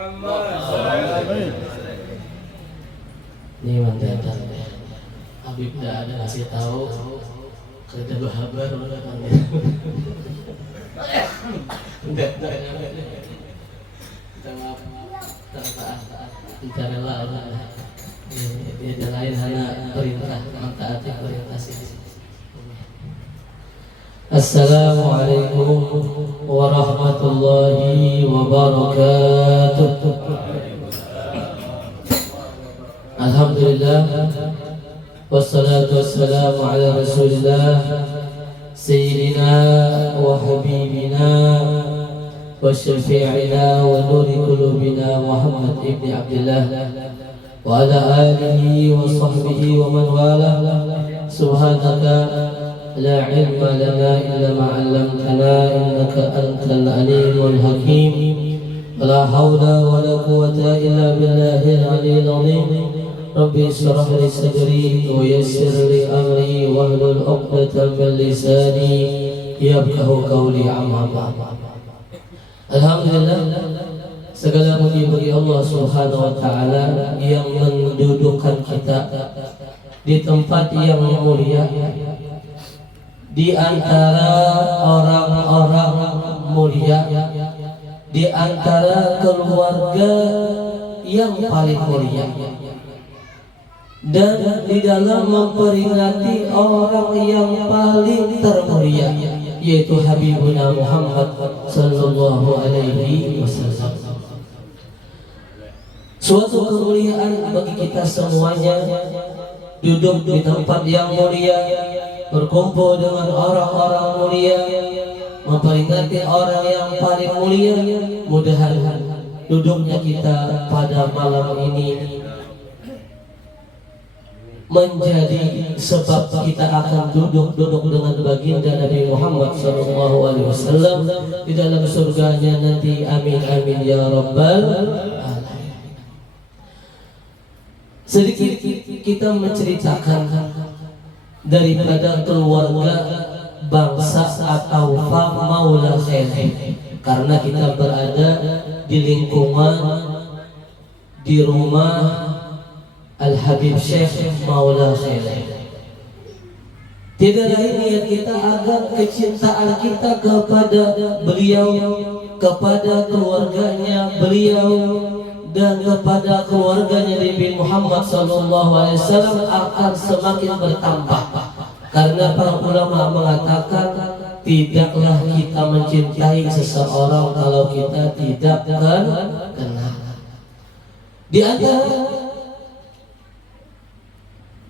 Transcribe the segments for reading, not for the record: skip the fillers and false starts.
Ini mantan Habib tidak ada ngasih tahu kerja berhabar udah kan enggak kita rela Allah dia lain hanya perintah mentaati perintah sini. Assalamualaikum warahmatullahi wabarakatuh. Alhamdulillah wassalatu wassalamu ala rasulillah sayyidina wa habibina wa syafi'ina wa nuri qulubina Muhammad ibn Abdullah wa ala alihi wa sahbihi wa man wala. Subhanaka la ilma lana illa ma 'allamtana innaka antal alimul hakim. La haula wa la quwwata illa billahil aliyyil azim. Rabbi ishrah li sadri wa yassir li amri wahlul 'uqdatam min lisani yafqahu qawli. Amma ba'd. Alhamdulillah, segala puji bagi Allah Subhanahu wa taala yang mendudukkan kita di tempat yang mulia di antara orang-orang mulia, di antara keluarga yang paling mulia, dan di dalam memperingati orang yang paling termulia, yaitu Habibuna Muhammad sallallahu alaihi wasallam. Suatu kemuliaan bagi kita semuanya duduk di tempat yang mulia, berkumpul dengan orang-orang mulia, memperingati orang yang paling mulia. Mudah-mudahan duduknya kita pada malam ini menjadi sebab kita akan duduk dengan baginda Nabi Muhammad SAW di dalam surganya nanti. Amin amin ya rabbal alamin. Sedikit kita menceritakan daripada keluarga bangsa atau Maula Khair, karena kita berada di lingkungan, di rumah Al-Habib Syekh Maula Khair. Tidak lain niat kita agar kecintaan kita kepada beliau, kepada keluarganya beliau, dan kepada keluarganya Nabi Muhammad SAW akan semakin bertambah. Karena para ulama mengatakan tidaklah kita mencintai seseorang kalau kita tidak kenal. Di antara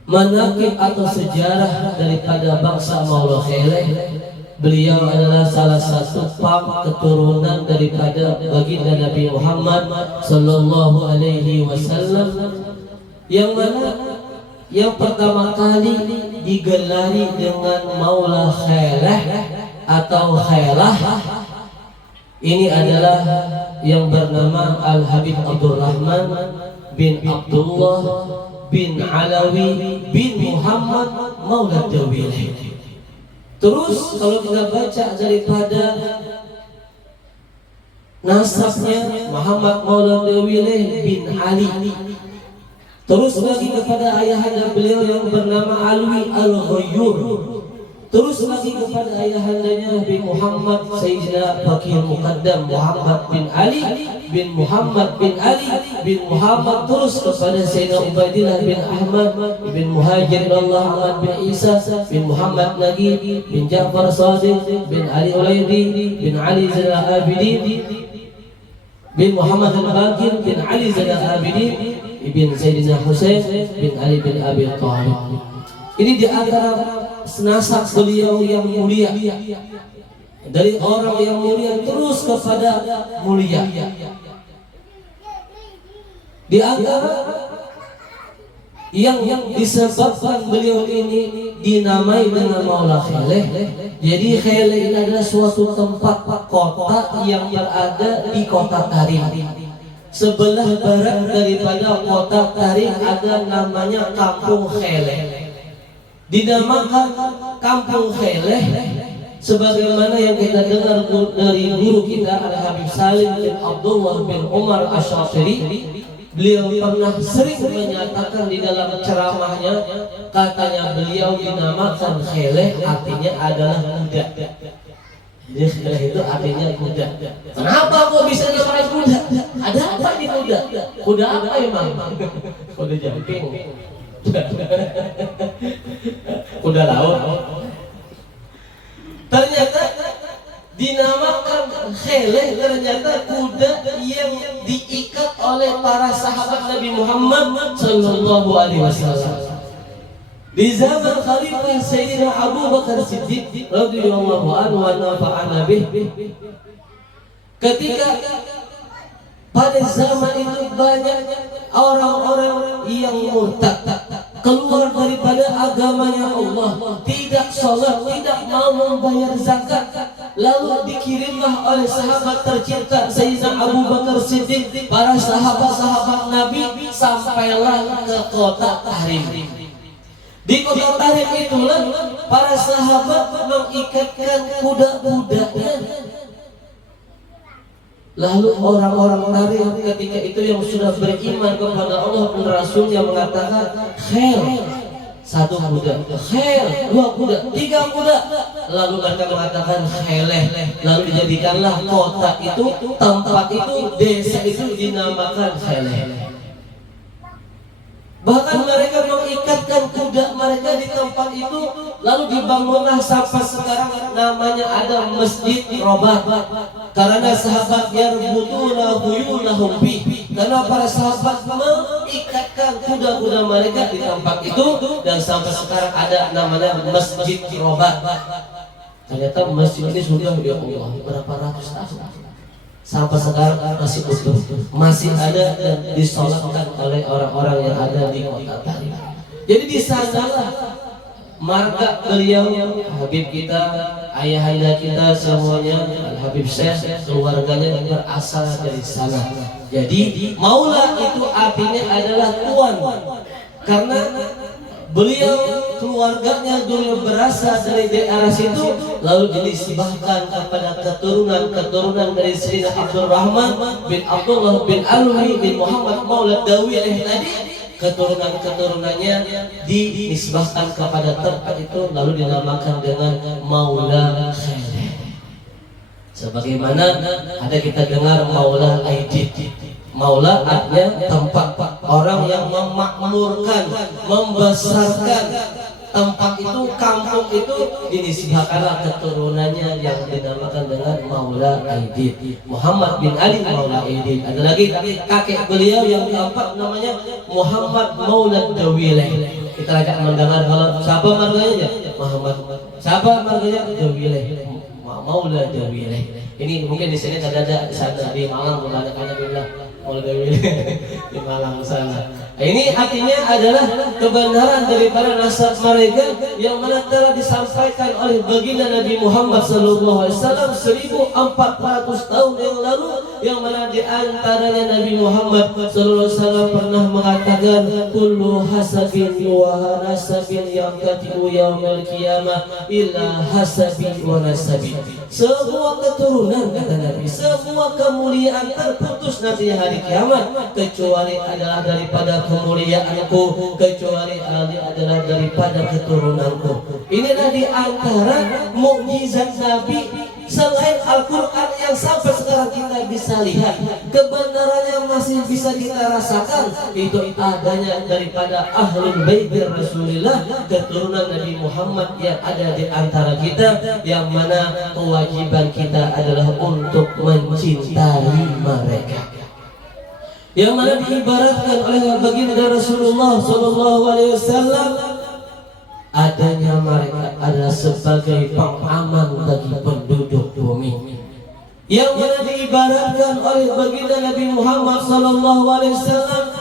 manaqib atau sejarah daripada bangsa Maula Khair, beliau adalah salah satu keturunan daripada baginda Nabi Muhammad sallallahu alaihi wasallam, yang mana yang pertama kali digelari dengan Maula Khair atau Khairah ini adalah yang bernama Al-Habib Abdurrahman bin Abdullah bin Alawi bin Muhammad Maula Dawilih. Terus kalau kita baca daripada nasabnya, Muhammad Maula Dawilih bin Ali. Terus lagi kepada ayahanda beliau yang bernama Alwi Al-Ghayyur. Terus lagi kepada ayahandanya Nabi Muhammad Sayyidina Bakir Muqaddam Muhammad bin Ali bin Muhammad bin Ali bin Muhammad. Terus kepada Sayyidina Ubaidillah bin Ahmad bin Muhajir Allah Ahmad bin Isa bin Muhammad Nagib bin Ja'far Sadiq bin Ali Ulaidi bin Ali Zainal Abidin bin Muhammad Al-Baqir bin Ali Zainal Abidin bin Sayyidina Husain bin Ali bin Abi Thalib. Ini di antara nasab beliau yang mulia, dari orang yang mulia terus kepada mulia. Di antara yang disebabkan beliau ini dinamai dengan Maula Khair, jadi Khair ini adalah suatu tempat kota yang berada di kota Tarim. Sebelah barat daripada kota Tarim ada namanya Kampung Khair. Dinamakan Kampung Khair sebagaimana yang kita dengar dari guru kita Al-Habib Salim bin Abdullah bin Umar Asy-Syafi'i. Beliau pernah sering menyatakan di dalam ceramahnya, katanya beliau dinamakan kheleh, artinya adalah kuda. Jadi kheleh itu artinya kuda. Kenapa kok bisa dinamakan kuda? Ada apa di kuda? Kuda apa emang? Kuda jumping. Kuda laut. Ternyata dinamakan kheleh, ternyata kuda yang diikat oleh para sahabat Nabi Muhammad sallallahu alaihi wasallam. Di zaman Khalifah Sayyidina Abu Bakar Siddiq radhiyallahu anhu wa nafa'ana bih. Ketika pada zaman itu banyak orang-orang yang murtad, keluar daripada agamanya Allah, tidak sholat, tidak mau membayar zakat. Lalu dikirimlah oleh sahabat tercinta Sayyidina Abu Bakar Siddiq, para sahabat-sahabat Nabi, sampailah ke kota Tahrim. Di kota Tahrim itulah para sahabat mengikatkan kuda-kudanya. Lalu orang-orang Tahrim ketika itu yang sudah beriman kepada Allah dan Rasulnya mengatakan, khair, satu kuda, khair, dua kuda, tiga kuda. Lalu mereka mengatakan kheleh. Lalu dijadikanlah kota itu, tempat itu, desa itu dinamakan kheleh. Bahkan mereka mengikatkan kuda mereka di tempat itu. Lalu dibangunlah sampai sekarang namanya ada Masjid Robat. Karena sahabat yarbutuna khuyulahum fi, karena para sahabat mengikatkan kuda-kuda mereka di tempat itu, dan sampai sekarang ada namanya Masjid Robat. Ternyata masjid ini sudah ya Allah berapa ratus tahun, sampai sekarang masih utuh, masih ada dan disolatkan oleh orang-orang yang ada di kota Tahrim. Jadi di sanalah marga beliau, Habib kita, ayahanda kita semuanya, Al-Habib Syekh, keluarganya berasal dari sana. Jadi Maula itu artinya adalah tuan, karena beliau keluarganya dulu berasal dari daerah situ, lalu dinisbahkan kepada keturunan dari Sayyidina Abdul Rahman bin Abdullah bin Alwi bin Muhammad Maula Dawiyah tadi. Keturunannya dinisbahkan kepada tempat itu, lalu dinamakan dengan Maula Kheleh. Sebagaimana ada kita dengar Maula Aidid. Maula artinya tempat, orang yang memakmurkan, membesarkan tempat itu, kampung itu, dinisbahkanlah keturunannya yang dinamakan dengan Maula Aidid. Muhammad bin Ali Maula Aidid. Ada lagi kakek beliau yang keempat namanya Muhammad Maula Dawileh. Kita ajak mendengar kalau siapa marganya? Muhammad. Siapa marganya? Dawileh. Maula Dawileh. Ini mungkin di sini ada di Malang, ada bilang Maula Dawileh di Malang sana. Ini artinya adalah kebenaran daripada nasab mereka yang mana telah disampaikan oleh baginda Nabi Muhammad SAW 1400 tahun yang lalu, yang mana di antaranya Nabi Muhammad SAW pernah mengatakan, kullu hasabin wa nasabin yaqta'u yaumil qiyamah illa hasabin wa nasabin. Semua keturunan, kata Nabi, semua kemuliaan terputus nanti hari kiamat, kecuali adalah daripada kemuliaanku, kecuali adalah daripada keturunanku. Inilah di antara mukjizat Nabi selain Al-Quran yang sampai sekarang kita bisa lihat, kebenarannya masih bisa kita rasakan, itu adanya daripada Ahlul Bait Rasulullah, keturunan Nabi Muhammad yang ada di antara kita, yang mana kewajiban kita adalah untuk mencintai mereka, yang mana diibaratkan oleh baginda Rasulullah SAW, adanya mereka adalah sebagai pengaman bagi penduduk bumi, yang mana diibaratkan oleh baginda Nabi Muhammad SAW,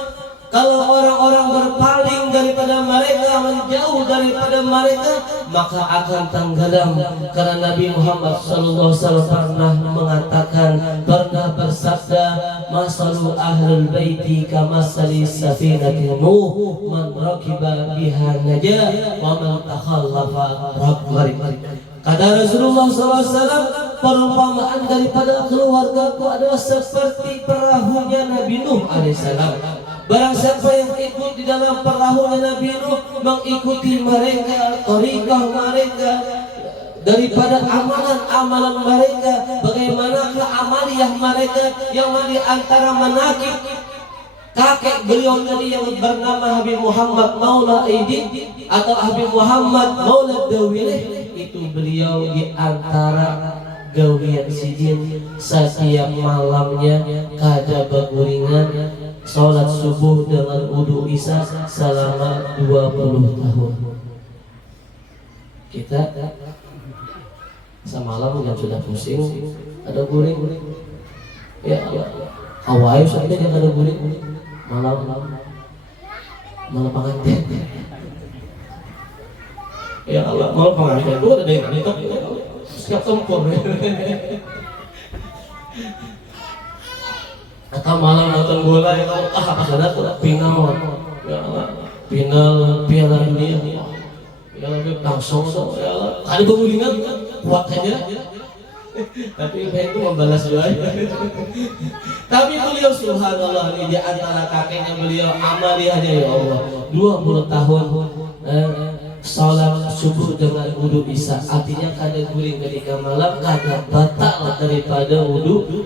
kalau orang-orang berpaling daripada mereka, menjauh daripada mereka, maka akan tenggelam. Karena Nabi Muhammad SAW pernah mengatakan, pernah bersabda, masalu ahlul baiti kamasali safinati Nuh, man rakiba biha najah wa man takhallafa rabbari. Kata Kata Rasulullah SAW, perumpamaan daripada keluargaku adalah seperti perahunya Nabi Nuh alaihissalam. Barang siapa yang ikut di dalam perahunya Nabi Nuh, mengikuti mereka, thariqah mereka, daripada amalan-amalan mereka, bagaimanakah amaliyah mereka yang di antara manakib kakek beliau tadi yang bernama Habib Muhammad Maula Aidin atau Habib Muhammad Maula Dawileh, itu beliau di antara gawian sidin setiap malamnya kada beguringan sholat subuh dengan wudu isya selama 20 tahun. Kita semalam yang sudah pusing ada guring ya awal saja yang ada guring malam pengantin ya Allah malam pengantin itu ada yang itu siap tempur atau malam nonton bola itu apa saja tuh final ya Allah final Piala Dunia ya lebih langsung ya Allah ada pengulingan buat saja tapi itu membalas doa. Tapi beliau subhanallah ini di antara kakeknya beliau amaliyahnya ya Allah 20 tahun salat subuh dengan wudu isya, artinya kada guring ketika malam, kada batal daripada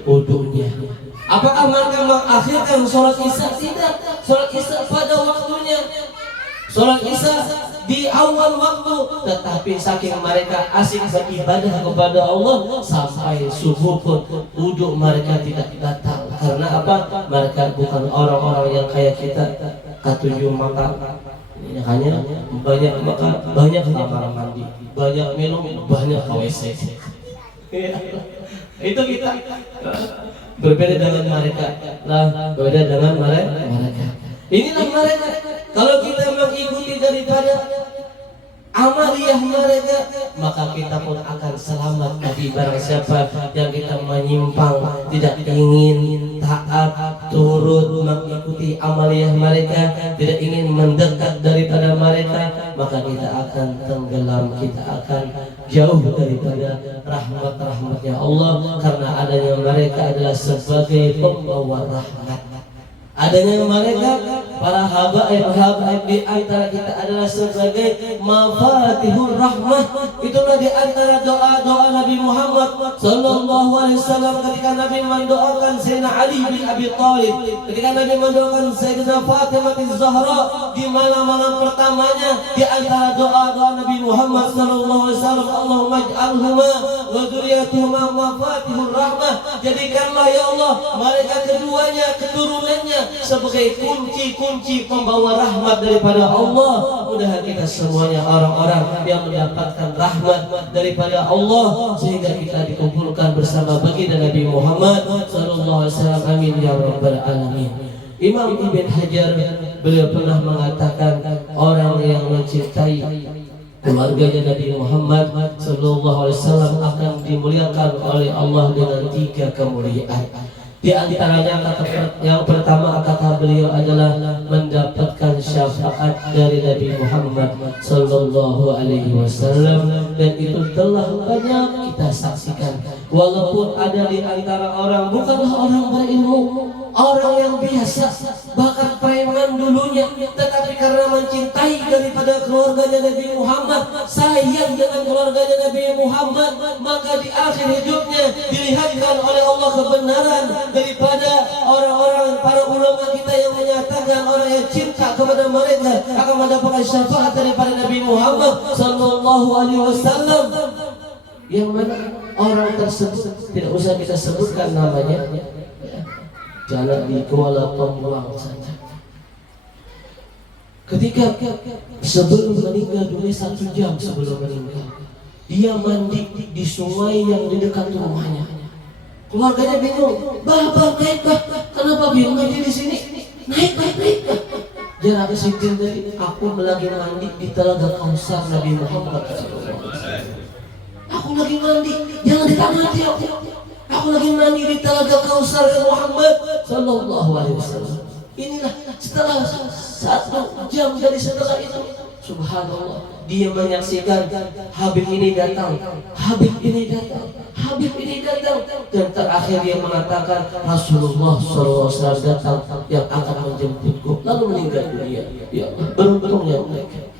wudunya. Apakah mereka mengakhirkan salat isya? Tidak, salat isya pada waktunya. Salat isya di awal waktu, tetapi saking mereka asik beribadah kepada Allah sampai subuh pun wudu mereka tidak batal. Karena apa? Mereka bukan orang-orang yang kayak kita ketujuh makan. Hanya banyak makan, banyak kamar mandi, banyak minum, banyak WC. Itu kita berbeda dengan mereka. Berbeda dengan mereka. Inilah mereka. Kalau kita mengikuti daripada amaliyah mereka, maka kita pun akan selamat. Tapi barang siapa yang kita menyimpang, tidak ingin taat, turut mengikuti amaliyah mereka, tidak ingin mendekat daripada mereka, maka kita akan tenggelam, kita akan jauh daripada rahmat-rahmatnya Allah. Karena adanya mereka adalah sebagai pembawa rahmat. Adanya mereka para habaib di antara kita adalah sebagai mafatihur rahmah. Itulah di antara doa-doa Nabi Muhammad sallallahu alaihi wasallam ketika Nabi mendoakan Sayyidina Ali bin Abi Thalib, ketika Nabi mendoakan Sayyidina Fatimah Zahra di malam-malam pertamanya. Di antara doa-doa Nabi Muhammad sallallahu alaihi wasallam, Allahumma ij'alhuma wa dzurriyyatuhuma mafatihur rahmah. Jadikanlah ya Allah mereka keduanya, keturunannya sebagai kunci-kunci pembawa rahmat daripada Allah. Mudah kita semuanya orang-orang yang mendapatkan rahmat daripada Allah, sehingga kita dikumpulkan bersama baginda Nabi Muhammad sallallahu alaihi wasallam. Amin ya rabbal alamin. Imam Ibn Hajar beliau pernah mengatakan, orang yang mencintai keluarganya Nabi Muhammad sallallahu alaihi wasallam akan dimuliakan oleh Allah dengan 3 kemuliaan. Di antaranya yang pertama kata beliau adalah mendapatkan syafaat dari Nabi Muhammad sallallahu alaihi wasallam, dan itu telah banyak kita saksikan. Walaupun ada di antara orang bukanlah orang berilmu, orang yang biasa, bahkan preman dulunya, tetapi karena mencintai daripada keluarganya Nabi Muhammad, sayang dengan keluarganya Nabi Muhammad, maka di akhir hidupnya dilihatkan oleh Allah kebenaran daripada orang-orang para ulama kita yang menyatakan orang yang cinta kepada mereka akan mendapatkan syafaat daripada Nabi Muhammad sallallahu alaihi wasallam. Yang mana orang tersebut tidak usah kita sebutkan namanya, jangan di Kuala Tombuang saja. Ketika sebelum meninggal dunia 1 jam sebelum meninggal, dia mandi di sungai yang di dekat rumahnya. Keluarganya bingung, bah naik bah, kenapa bingung mandi di sini? Naik bah. Jarak sekian dari aku lagi mandi di Telaga Kausar Nabi Muhammad. Aku lagi mandi, jangan ditamati aku. Aku lagi mandi di Telaga Kausar Muhammad sallallahu alaihi wasallam. Inilah setelah 1 jam dari setelah itu Subhanallah, dia menyaksikan Habib ini datang, Habib ini datang, Habib ini datang, dan terakhir dia mengatakan Rasulullah SAW datang yang akan menjemputku, lalu meninggal dunia. Ya Allah, beruntungnya mereka.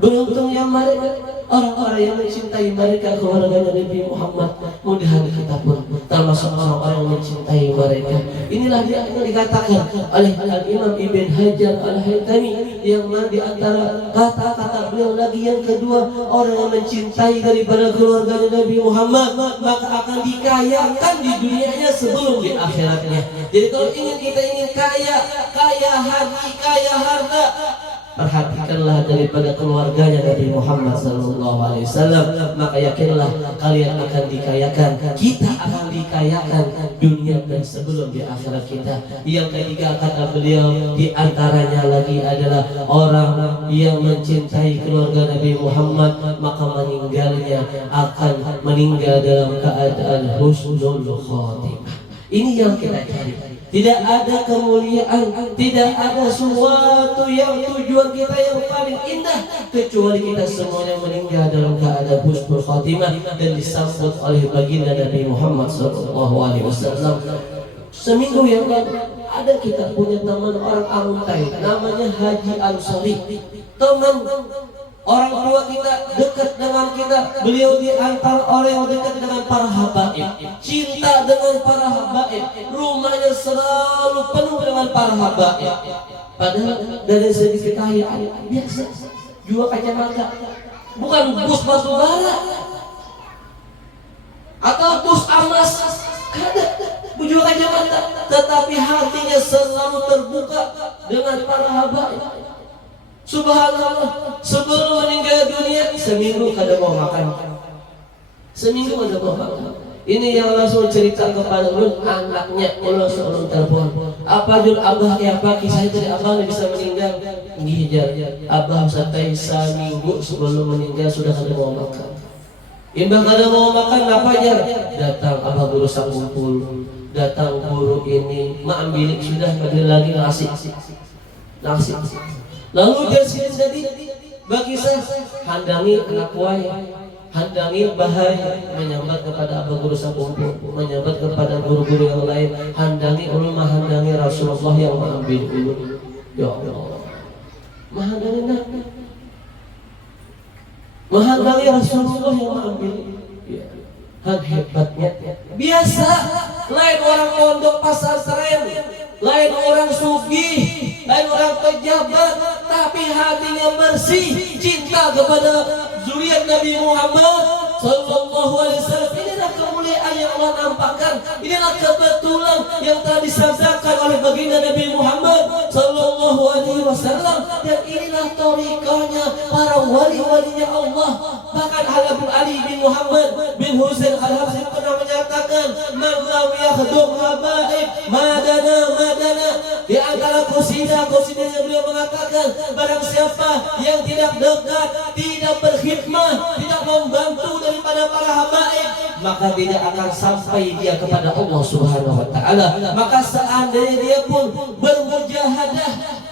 Beruntungnya mereka, orang-orang yang mencintai mereka, keluarganya Nabi Muhammad. Mudah-mudahan kita pun termasuk orang-orang yang mencintai mereka. Inilah dia yang dikatakan oleh Al-Imam Ibn Hajar Al-Haytami, yang di antara kata-kata beliau lagi yang kedua, orang yang mencintai daripada keluarganya Nabi Muhammad maka akan dikayakan di dunianya sebelum di akhiratnya. Jadi kalau kita ingin kaya, kaya hati, kaya harta, perhatikanlah daripada keluarganya Nabi Muhammad SAW, maka yakinlah kalian akan dikayakan. Kita akan dikayakan dunia dan sebelum di akhirat kita. Yang ketiga kata beliau, di antaranya lagi adalah orang yang mencintai keluarga Nabi Muhammad maka meninggalnya akan meninggal dalam keadaan husnul khotimah. Ini yang kita cari. Tidak ada kemuliaan, tidak ada sesuatu yang tujuan kita yang paling indah kecuali kita semuanya meninggal dalam keadaan husnul khatimah dan disambut oleh baginda Nabi Muhammad SAW. Seminggu yang lalu ada kita punya teman orang Antai, namanya Haji Ansari. Teman orang tua kita, dekat dengan kita. Beliau di antara orang yang dekat dengan para habaib, cinta dengan para habaib, rumahnya selalu penuh dengan para habaib. Padahal dari segi kekayaan biasa, jual kacamata, bukan bus batu bara atau bus emas, kada jual kacamata, tetapi hatinya selalu terbuka dengan para habaib. Subhanallah, sebelum meninggal dunia seminggu kada mau makan, seminggu kada mau makan. Ini yang langsung cerita kepada ulun, anaknya ulun seorang telepon, apa jul abah ya apa kisah dari abah bisa meninggal? Ngijar, abah sampai seminggu sebelum meninggal sudah kada mau makan. Imbang kada mau makan apa aja? Datang abah guru sang kumpul, datang guru ini, mak ambil sudah ambil lagi nasi. Lalu dia jadi bagi saya handangi anak buah, handangi bahaya, menyambat kepada Abu Guru Sakumpul, menyambat kepada guru-guru yang lain, handangi ulun, menghandangi Rasulullah yang mengambil ulun. Ya Allah, menghandangi Nabi, menghandangi Rasulullah yang mengambil. Ya, hebatnya. Biasa, lain orang pondok pesantren, lain orang sugih, lain orang pejabat, tapi hatinya bersih, cinta kepada zuriat Nabi Muhammad Sallallahu Alaihi Wasallam. Inilah kemuliaan yang Allah nampakkan. Inilah kebetulan yang telah disabdakan oleh baginda Nabi Muhammad Sallallahu Alaihi Wasallam. Dan inilah thariqahnya para wali-walinya Allah. Bahkan Ali bin Muhammad bin Husain Al-Habsyi pernah menyatakan, "Man lam yakhdum habaib madana." Di antara qasidah-qasidahnya beliau mengatakan, barang siapa yang tidak dekat, tidak berkhidmah, tidak membantu daripada para habaib, maka tidak akan sampai dia kepada Allah Subhanahu wa taala. Maka seandainya dia pun bermujahadah,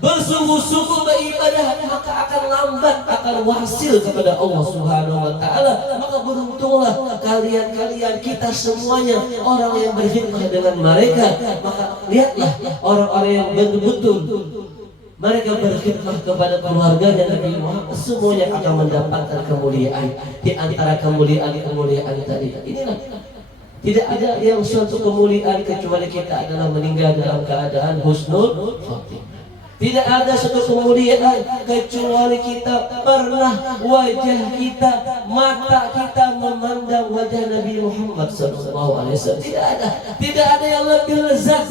bersungguh-sungguh beribadah, maka akan lambat akan wasil kepada Allah Subhanahu wa taala. Maka beruntunglah kalian kita semuanya orang yang berkhidmah dengan mereka. Maka lihatlah orang-orang yang betul-betul mereka berkhidmah kepada keluarganya Nabi Muhammad, semuanya akan mendapatkan kemuliaan. Di antara kemuliaan tadi, inilah tidak ada yang suatu kemuliaan kecuali kita adalah meninggal dalam keadaan husnul khotimah. Tidak ada suatu kemuliaan kecuali kita pernah wajah kita, mata kita memandang wajah Nabi Muhammad SAW. Tidak ada yang lebih lezat.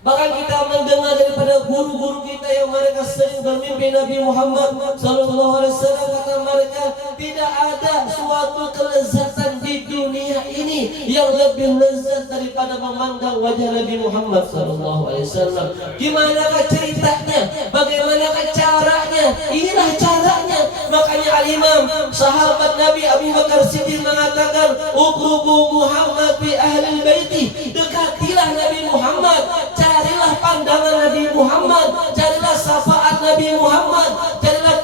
Bahkan kita mendengar daripada guru-guru kita yang mereka sering bermimpi Nabi Muhammad SAW, kata mereka, tidak ada suatu kelezatan di dunia ini yang lebih lezat daripada memandang wajah Nabi Muhammad SAW. Gimanakah ceritanya? Bagaimanakah caranya? Inilah caranya. Makanya al-Imam sahabat Nabi Abu Bakar Siddiq mengatakan, "Uqrubu Muhammad bi ahli baiti." Dekatilah Nabi Muhammad, carilah pandangan Nabi Muhammad, carilah syafaat Nabi Muhammad, carilah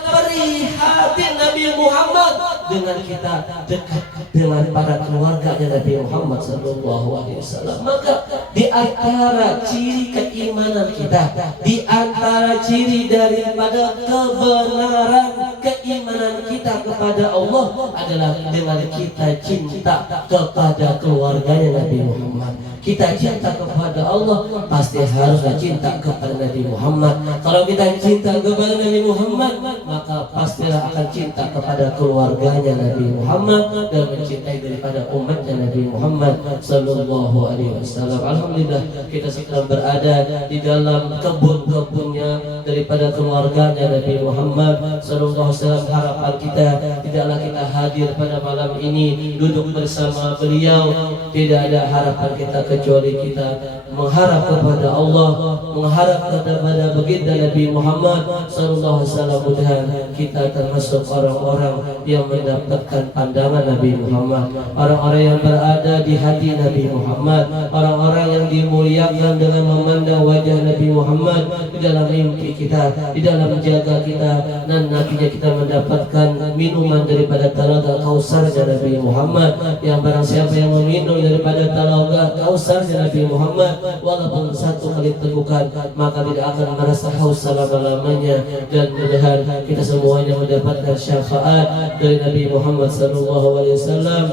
Muhammad, dengan kita dekat dengan para keluarganya Nabi Muhammad sallallahu alaihi wasallam. Maka di antara ciri keimanan kita, di antara ciri daripada kebenaran keimanan kita kepada Allah adalah dengan kita cinta kepada keluarganya Nabi Muhammad. Kita cinta kepada Allah, pasti haruslah cinta kepada Nabi Muhammad. Kalau kita cinta kepada Nabi Muhammad, maka pastilah akan cinta kepada keluarganya Nabi Muhammad dan mencintai daripada umatnya Nabi Muhammad sallallahu alaihi wasallam. Alhamdulillah, kita sekarang berada di dalam kebun-kebunnya daripada keluarganya Nabi Muhammad sallallahu alaihi wasallam. Harapan kita tidaklah kita hadir pada malam ini duduk bersama beliau, tidak ada harapan kita kecuali kita mengharap kepada Allah, mengharap kepada baginda Nabi Muhammad sallallahu alaihi wasallam. Mudah kita termasuk orang-orang yang mendapatkan pandangan Nabi Muhammad, orang-orang yang berada di hati Nabi Muhammad, orang-orang yang dimuliakan dengan memandang wajah Nabi Muhammad di dalam mimpi kita, di dalam jaga kita, dan nantinya kita mendapatkan minuman daripada telaga kausarnya Nabi Muhammad. Yang barang siapa yang meminum daripada telaga kausarnya Nabi Muhammad walaupun satu kali tegukan, maka tidak akan merasa haus selama-lamanya. Dan mudah kita semuanya mendapatkan syafaat dari Nabi Muhammad sallallahu alaihi wasallam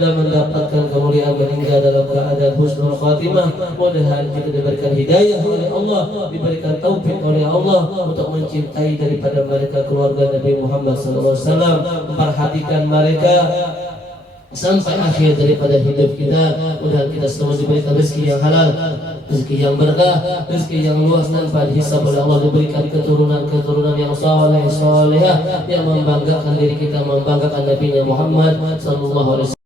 dan mendapatkan kemuliaan meninggal dalam keadaan husnul khatimah. Mudah kita diberikan hidayah oleh Allah, diberikan taufik oleh Allah untuk mencintai daripada mereka keluarga Nabi Muhammad sallallahu alaihi wasallam, memperhatikan mereka sampai akhir daripada hidup kita. Mudah kita semua diberikan rezeki yang halal, rezeki yang berkah, rezeki yang luas tanpa dihisab oleh Allah, diberikan keturunan-keturunan yang saleh salehah yang membanggakan diri kita, membanggakan Nabi Muhammad sallallahu alaihi wasallam.